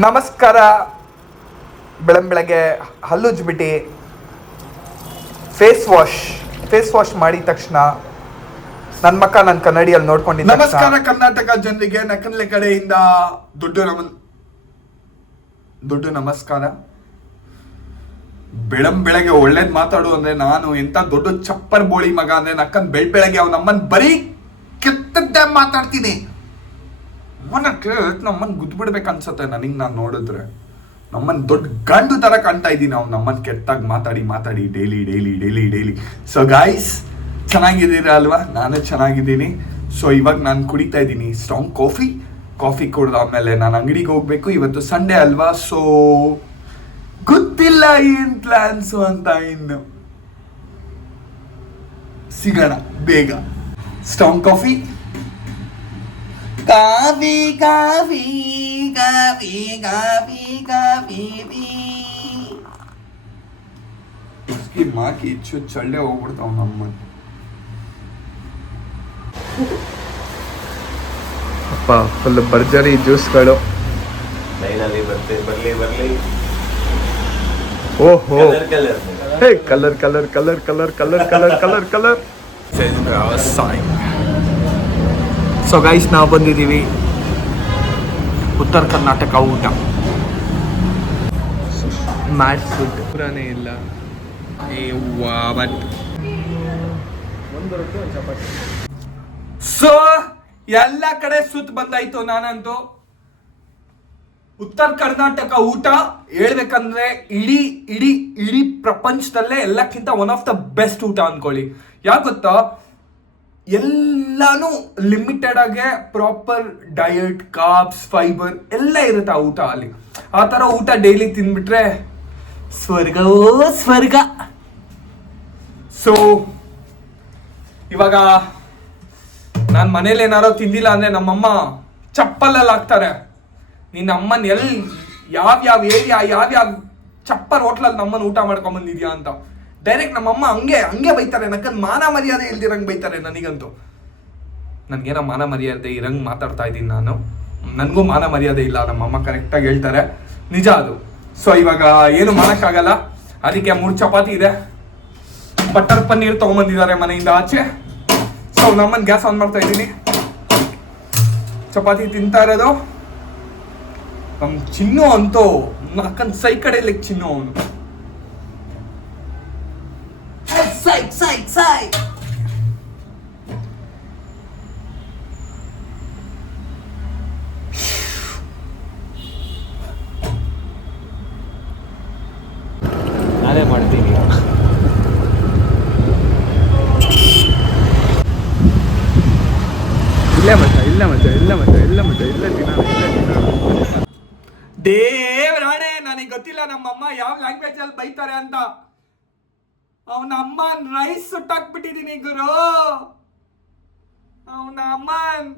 ನಮಸ್ಕಾರ. ಬೆಳಗ್ಗೆ ಹಲ್ಲುಜ್ಬಿಟ್ಟು face wash ಮಾಡಿದ ತಕ್ಷಣ ನನ್ನ ಮಕ್ಕ ನನ್ನ ಕನ್ನಡಿಯಲ್ಲಿ ನೋಡ್ಕೊಂಡಿದ್ದ. ನಮಸ್ಕಾರ ಕರ್ನಾಟಕ ಜನರಿಗೆ ನಕನ್ಲೆ ಕಡೆಯಿಂದ ದೊಡ್ಡ ನಮಸ್ಕಾರ. ಬೆಳಗ್ಗೆ ಒಳ್ಳೇದ್ ಮಾತಾಡು ಅಂದ್ರೆ ನಾನು ಎಂತ ದೊಡ್ಡ ಚಪ್ಪರ್ ಬೋಳಿ ಮಗ ಅಂದ್ರೆ ನಕ್ಕನ್ ಬೆಳಗ್ಗೆ ಅವನಮ್ಮನ್ ಬರೀ ಕೆಟ್ಟದ್ದೇ ಮಾತಾಡ್ತೀನಿ. ನಮ್ಮನ್ ಗುದ್ಬಿಡ್ಬೇಕು ಅನ್ಸತ್ತೆ ನನಗೆ. ನಾನು ನೋಡಿದ್ರೆ ನಮ್ಮನ್ ದೊಡ್ಡ ಗಂಡು ತರ ಕಾಣ್ತಾ ಇದ್ದೀನಿ. ಅವ್ನು ನಮ್ಮನ್ ಕೆಟ್ಟಾಗಿ ಮಾತಾಡಿ ಡೈಲಿ. ಸೊ ಗಾಯ್ಸ್, ಚೆನ್ನಾಗಿದ್ದೀರಾ ಅಲ್ವಾ? ನಾನು ಚೆನ್ನಾಗಿದ್ದೀನಿ. ಸೊ ಇವಾಗ ನಾನು ಕುಡಿತಾ ಇದ್ದೀನಿ ಸ್ಟ್ರಾಂಗ್ ಕಾಫಿ ಕುಡ್ದು ಆಮೇಲೆ ನಾನು ಅಂಗಡಿಗೆ ಹೋಗ್ಬೇಕು. ಇವತ್ತು ಸಂಡೇ ಅಲ್ವಾ, ಸೊ ಗೊತ್ತಿಲ್ಲ ಏನ್ ಪ್ಲಾನ್ಸು ಅಂತ. ಇನ್ನು ಸಿಗೋಣ ಬೇಗ. ಸ್ಟ್ರಾಂಗ್ ಕಾಫಿ ಮಾಕಿ ಚಳ್ಳೆ ಹೋಗ್ಬಿಡ್ತಾವ ನಮ್ಮ. ಅಪ್ಪ ಫುಲ್ ಭರ್ಜರಿ ಜ್ಯೂಸ್ಗಳು. ಓಹೋ, ಕಲರ್ ಸೊ ಗೈಸ್, ನಾವು ಬಂದಿದ್ದೀವಿ ಉತ್ತರ ಕರ್ನಾಟಕ ಊಟ. ಮ್ಯಾಟ್ ಫುಡ್ ಪುರಾನೇ ಇಲ್ಲ. ಸೊ ಎಲ್ಲ ಕಡೆ ಸುತ್ತ ಬಂದಾಯ್ತು. ನಾನಂತೂ ಉತ್ತರ ಕರ್ನಾಟಕ ಊಟ ಹೇಳ್ಬೇಕಂದ್ರೆ ಇಡೀ ಪ್ರಪಂಚದಲ್ಲೇ ಎಲ್ಲಕ್ಕಿಂತ ಒನ್ ಆಫ್ ದ ಬೆಸ್ಟ್ ಊಟ ಅನ್ಕೊಳ್ಳಿ. ಯಾಕೆ ಗೊತ್ತಾ? ಎಲ್ಲಾನು ಲಿಮಿಟೆಡ್ ಆಗಿ ಪ್ರಾಪರ್ ಡಯಟ್, ಕಾರ್ಬ್ಸ್, ಫೈಬರ್ ಎಲ್ಲ ಇರುತ್ತೆ ಆ ಊಟ ಅಲ್ಲಿ. ಆ ಥರ ಊಟ ಡೈಲಿ ತಿಂದ್ಬಿಟ್ರೆ ಸ್ವರ್ಗ. ಸೊ ಇವಾಗ ನಾನು ಮನೇಲಿ ಏನಾರೋ ತಿಂದಿಲ್ಲ ಅಂದ್ರೆ ನಮ್ಮಮ್ಮ ಚಪ್ಪಲಲ್ಲಿ ಹಾಕ್ತಾರೆ. ನಿನ್ನ ಅಮ್ಮನ ಯಾವ್ಯಾವ ಏರಿಯಾ ಯಾವ್ಯಾವ ಚಪ್ಪರ್ ಹೋಟ್ಲಲ್ಲಿ ನಮ್ಮನ್ನ ಊಟ ಮಾಡ್ಕೊಂಡ್ ಬಂದಿದ್ಯಾ ಅಂತ ಡೈರೆಕ್ಟ್ ನಮ್ಮಮ್ಮ ಹಂಗೆ ಬೈತಾರೆ. ನಕ್ಕನ್ ಮಾನ ಮರ್ಯಾದೆ ಇಲ್ದಿರಂಗೆ ಬೈತಾರೆ. ನನಗಂತೂ ನನ್ಗೇನೋ ಮಾನ ಮರ್ಯಾದೆ ಇರಂಗೆ ಮಾತಾಡ್ತಾ ಇದ್ದೀನಿ ನಾನು. ನನಗೂ ಮಾನ ಮರ್ಯಾದೆ ಇಲ್ಲ. ನಮ್ಮಮ್ಮ ಕರೆಕ್ಟಾಗಿ ಹೇಳ್ತಾರೆ, ನಿಜ ಅದು. ಸೊ ಇವಾಗ ಏನು ಮಾಡೋಕ್ಕಾಗಲ್ಲ. ಅದಕ್ಕೆ 3 ಚಪಾತಿ ಇದೆ, ಬಟರ್ ಪನ್ನೀರ್ ತೊಗೊಂಬಂದಿದ್ದಾರೆ ಮನೆಯಿಂದ ಆಚೆ. ಸೊ ನಮ್ಮನ್ನ ಗ್ಯಾಸ್ ಆನ್ ಮಾಡ್ತಾ ಇದ್ದೀನಿ, ಚಪಾತಿ ತಿಂತಾ ಇರೋದು. ನಮ್ಮ ಚಿನ್ನು ಅಂತೂ ನಕ್ಕನ್ ಸೈ ಕಡೆಯಲ್ಲಿ ಚಿನ್ನು ಅವನು. ನಾನೇ ಮಾಡ್ತೀನಿ. ದೇವರಾಣೆ, ನನಗೆ ಗೊತ್ತಿಲ್ಲ ನಮ್ಮಮ್ಮ ಯಾವ ಲ್ಯಾಂಗ್ವೇಜ್ ಅಲ್ಲಿ ಬೈತಾರೆ ಅಂತ. ಅವನ ಅಮ್ಮನ್ ರೈಸ್ ಸುಟ್ಟಾಕ್ಬಿಟ್ಟಿದೀನಿ ಗುರು. ಅವನ ಅಮ್ಮನ್